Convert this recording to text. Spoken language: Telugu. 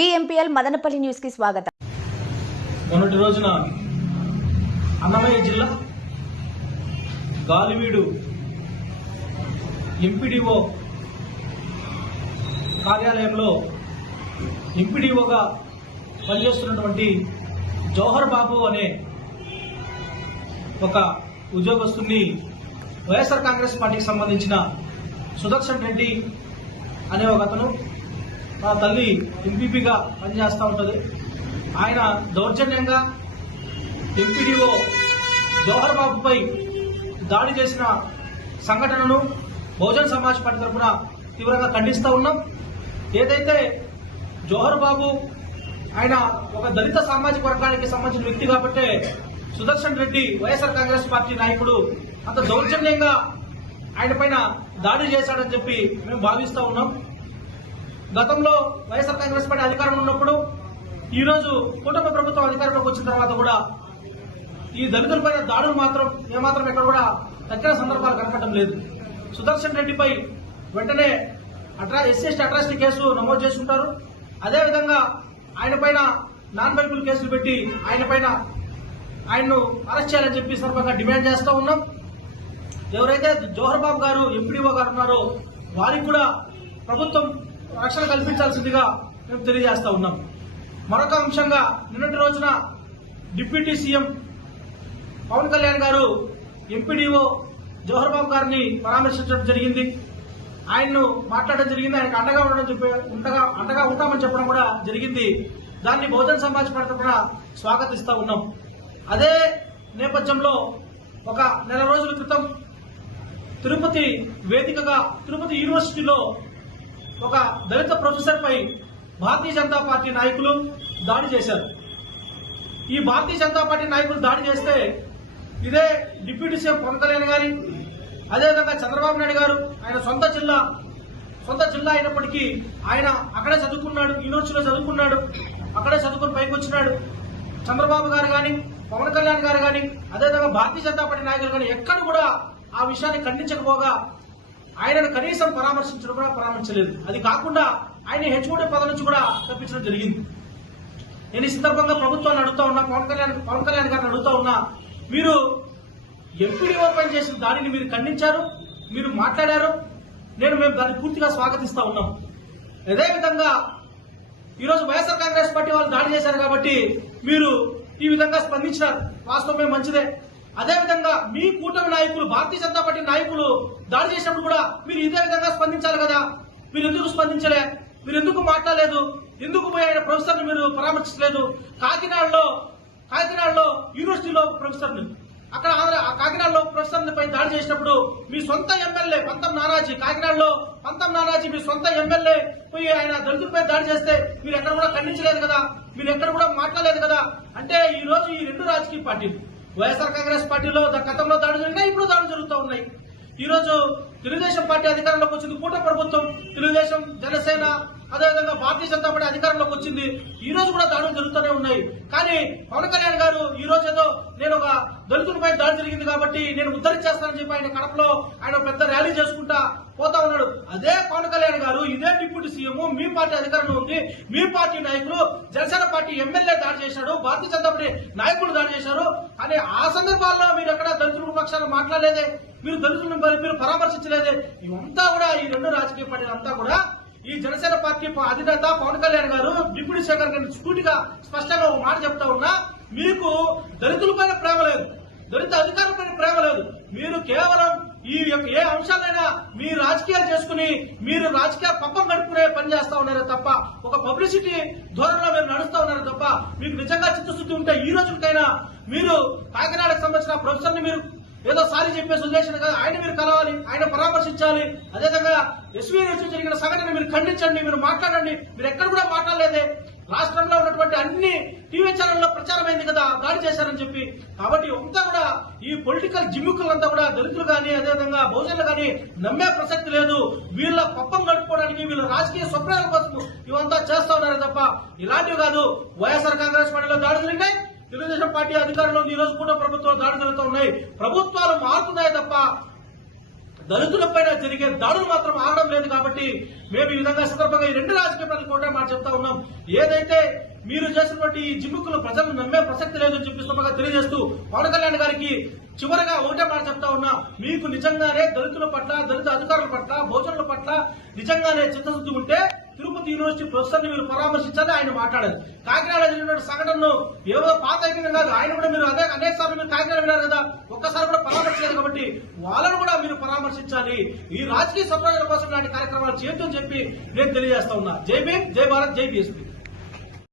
డిఎంపీఎల్ మదనపల్లి న్యూస్కి స్వాగతం. మొన్నటి రోజున అన్నమయ్య జిల్లా గాలివీడు ఎంపీడీఓ కార్యాలయంలో ఎంపీడీఓగా పనిచేస్తున్నటువంటి జోహర్ బాబు అనే ఒక ఉద్యోగస్తుని వైఎస్ఆర్ కాంగ్రెస్ పార్టీకి సంబంధించిన సుదర్శన్ రెడ్డి అనే ఒక అతను మా తల్లి ఎంపీపీగా పనిచేస్తూ ఉంటుంది. ఆయన దౌర్జన్యంగా ఎంపీడీఓ జవహర్ బాబుపై దాడి చేసిన సంఘటనను బహుజన్ సమాజ్ పార్టీ తరఫున తీవ్రంగా ఖండిస్తూ ఉన్నాం. ఏదైతే జోహర్ బాబు ఆయన ఒక దళిత సామాజిక వర్గానికి సంబంధించిన వ్యక్తి కాబట్టి Sudarshan Reddy YSR Congress party నాయకుడు అంత దౌర్జన్యంగా ఆయన పైన దాడి చేశాడని చెప్పి మేము భావిస్తూ ఉన్నాం. గతంలో వైఎస్ఆర్ కాంగ్రెస్ పార్టీ అధికారంలో ఉన్నప్పుడు ఈరోజు కుటుంబ ప్రభుత్వం అధికారంలోకి వచ్చిన తర్వాత కూడా ఈ దళితులపైన దాడులు మాత్రం ఏమాత్రం ఎక్కడ కూడా తగ్గిన సందర్భాలు కనపడటం లేదు. సుదర్శన్ రెడ్డిపై వెంటనే అట్రా ఎస్సీ అట్రాసిటీ కేసు నమోదు చేసుకుంటారు. అదేవిధంగా ఆయన పైన నాన్ బైబుల్ కేసులు పెట్టి ఆయన పైన ఆయన్ను అరెస్ట్ చేయాలని చెప్పి సందర్భంగా డిమాండ్ చేస్తూ ఉన్నాం. ఎవరైతే జోహర్ బాబు గారు ఎంపీడీఓ గారు ఉన్నారో వారికి కూడా ప్రభుత్వం రక్షణ కల్పించాల్సిందిగా మేము తెలియజేస్తా ఉన్నాం. మరొక అంశంగా నిన్నటి రోజున డిప్యూటీ సీఎం పవన్ కళ్యాణ్ గారు ఎంపీడీఓ జవహర్ బాబు గారిని పరామర్శించడం జరిగింది. ఆయన్ను మాట్లాడడం జరిగింది. ఆయనకు అండగా ఉండడం చెప్పి ఉండగా అండగా ఉంటామని చెప్పడం కూడా జరిగింది. దాన్ని బహుజన్ సమాజ్ పార్టీ కూడా స్వాగతిస్తూ ఉన్నాం. అదే నేపథ్యంలో ఒక నెల రోజుల క్రితం తిరుపతి వేదికగా తిరుపతి యూనివర్సిటీలో ఒక దళిత ప్రొఫెసర్ పై భారతీయ జనతా పార్టీ నాయకులు దాడి చేశారు. ఈ భారతీయ జనతా పార్టీ నాయకులు దాడి చేస్తే ఇదే డిప్యూటీ సీఎం పవన్ కళ్యాణ్ గారి అదేవిధంగా చంద్రబాబు నాయుడు గారు ఆయన సొంత జిల్లా సొంత జిల్లా అయినప్పటికీ ఆయన అక్కడే చదువుకున్నాడు యూనివర్సిటీలో చదువుకున్నాడు అక్కడే చదువుకుని పైకి వచ్చినాడు. చంద్రబాబు గారు కానీ పవన్ కళ్యాణ్ గారు కానీ అదేవిధంగా భారతీయ జనతా పార్టీ నాయకులు కానీ ఎక్కడ కూడా ఆ విషయాన్ని ఖండించకపోగా ఆయనను కనీసం పరామర్శించడం కూడా పరామర్శలేదు. అది కాకుండా ఆయన హెచ్ఓడి పదవి నుంచి కూడా తప్పించడం జరిగింది. నేను ఈ సందర్భంగా ప్రభుత్వాన్ని అడుగుతా ఉన్నా పవన్ కళ్యాణ్ పవన్ కళ్యాణ్ గారిని అడుగుతా ఉన్నా మీరు ఎంపీడీఓ పని చేసిన దానిని మీరు ఖండించారు మీరు మాట్లాడారు నేను మేము దాన్ని పూర్తిగా స్వాగతిస్తా ఉన్నాం. అదేవిధంగా ఈరోజు వైఎస్ఆర్ కాంగ్రెస్ పార్టీ వాళ్ళు దాడి చేశారు కాబట్టి మీరు ఈ విధంగా స్పందించినారు. వాస్తవమే మంచిదే. అదేవిధంగా మీ కూటమి నాయకులు భారతీయ జనతా పార్టీ నాయకులు దాడి చేసినప్పుడు కూడా మీరు ఇదే విధంగా స్పందించాలి కదా? మీరు ఎందుకు స్పందించలే? మీరు ఎందుకు మాట్లాడలేదు? ఎందుకు పోయి ఆయన ప్రొఫెసర్ని మీరు పరామర్శించలేదు? కాకినాడలో కాకినాడలో యూనివర్సిటీలో ప్రొఫెసర్ని అక్కడ ఆంధ్ర- ఆ కాకినాడలో ప్రొఫెసర్ పై దాడి చేసినప్పుడు మీ సొంత ఎమ్మెల్యే పంతం నానాజీ కాకినాడలో పంతం నానాజీ మీ సొంత ఎమ్మెల్యే పోయి ఆయన దళితులపై దాడి చేస్తే మీరు ఎక్కడ కూడా ఖండించలేదు కదా? మీరు ఎక్కడ కూడా మాట్లాడలేదు కదా? అంటే ఈ రోజు ఈ రెండు రాజకీయ పార్టీలు వైఎస్ఆర్ కాంగ్రెస్ పార్టీలో గతంలో దాడులు జరిగినాయి ఇప్పుడు దాడులు జరుగుతూ ఉన్నాయి. ఈరోజు తెలుగుదేశం పార్టీ అధికారంలోకి వచ్చింది కూట ప్రభుత్వం. తెలుగుదేశం జనసేన అదేవిధంగా భారతీయ జనతా పార్టీ అధికారంలోకి వచ్చింది. ఈ రోజు కూడా దాడులు జరుగుతూనే ఉన్నాయి. కానీ పవన్ కళ్యాణ్ గారు ఈ రోజు ఏదో నేను ఒక దళితులపై దాడి జరిగింది కాబట్టి నేను ఉద్ధరించేస్తానని చెప్పి ఆయన కడపలో ఆయన ఒక పెద్ద ర్యాలీ చేసుకుంటా పోతా ఉన్నాడు. అదే పవన్ కళ్యాణ్ గారు ఇదే డిప్యూటీ సీఎం మీ పార్టీ అధికారంలో ఉంది. మీ పార్టీ నాయకులు జనసేన పార్టీ ఎమ్మెల్యే దాడి చేశాడు భారతీయ జనతా పార్టీ నాయకులు దాడి చేశారు. అని ఆ సందర్భాల్లో మీరు ఎక్కడ దళితుల పక్షాలు మాట్లాడలేదే మీరు దళితులను మీరు పరామర్శించలేదే. ఇవంతా కూడా ఈ రెండు రాజకీయ పార్టీలు అంతా కూడా ఈ జనసేన పార్టీ అధినేత పవన్ కళ్యాణ్ గారు డిప్యూటీ శేఖర్ గారిని స్కూటిగా స్పష్టంగా ఒక మాట చెప్తా ఉన్నా మీకు దళితులపైన ప్రేమ లేదు. దళిత అధికారులపైన ప్రేమ లేదు. మీరు కేవలం ఈ యొక్క ఏ అంశాలైనా మీ రాజకీయాలు చేసుకుని మీరు రాజకీయ పప్పం గడుపుకునే పని చేస్తా ఉన్నారే తప్ప ఒక పబ్లిసిటీ ధోరణిలో మీరు నడుస్తా ఉన్నారే తప్ప మీకు నిజంగా చిత్తశుద్ధి ఉంటే ఈ రోజుకైనా మీరు కాకినాడకు సంబంధించిన ప్రొఫెసర్ని మీరు ఏదో సారి చెప్పేసి ఉద్దేశం కదా ఆయన మీరు కలవాలి ఆయన పరామర్శించాలి. అదేవిధంగా ఎస్వీ జరిగిన సంఘటన మీరు ఖండించండి మీరు మాట్లాడండి. మీరు ఎక్కడ కూడా మాట్లాడలేదే. రాష్ట్రంలో ఉన్నటువంటి అన్ని టీవీ ఛానల్లో ప్రచారమైంది కదా దాడి చేశారని చెప్పి. కాబట్టి అంతా కూడా ఈ పొలిటికల్ జిమ్ముకులంతా కూడా దళితులు కానీ అదేవిధంగా బహుజనులు కానీ నమ్మే ప్రసక్తి లేదు. వీళ్ళ పప్పం గడుపుకోవడానికి వీళ్ళ రాజకీయ స్వప్నాల కోసం ఇవంతా చేస్తా ఉన్నారు తప్ప ఇలాంటివి కాదు. వైఎస్ఆర్ కాంగ్రెస్ పార్టీలో దాడులు జరిగినాయి. తెలుగుదేశం పార్టీ అధికారంలో ఈ రోజు కూడా ప్రభుత్వం దాడి జరుగుతూ ఉన్నాయి. ప్రభుత్వాలు మారుతున్నాయి తప్ప దళితులపైన జరిగే దాడులు మాత్రం ఆగడం లేదు కాబట్టి మేము ఈ విధంగా సందర్భంగా ఈ రెండు రాజకీయ పార్టీలు కూడా మాట చెప్తా ఉన్నాం. ఏదైతే మీరు చేసినటువంటి ఈ జిమ్ముకులు ప్రజలు నమ్మే ప్రసక్తి లేదని చెప్పి సందర్భంగా తెలియజేస్తూ పవన్ కళ్యాణ్ గారికి చివరగా ఒకటే మాట చెప్తా ఉన్నా మీకు నిజంగానే దళితుల పట్ల దళిత అధికారుల పట్ల భోజనుల పట్ల నిజంగానే చిత్తశుద్ధి ఉంటే తిరుపతి యూనివర్సిటీ ప్రొఫెసర్ని మీరు పరామర్శించాలి ఆయన మాట్లాడారు. కాకినాడ జరిగినటువంటి సంఘటనను ఏవో పాత అయిపోయింది కాదు ఆయన కూడా మీరు అదే అనేక సార్లు మీరు కాకినాడ విన్నారు కదా ఒక్కసారి కూడా పరామర్శించలేదు కాబట్టి వాళ్ళను కూడా మీరు పరామర్శించాలి. ఈ రాజకీయ సంప్రదాయాల కోసం ఇలాంటి కార్యక్రమాలు చేయొద్దని చెప్పి నేను తెలియజేస్తా ఉన్నా. జై భీమ్ జై భారత్ జై బీఎస్పీ.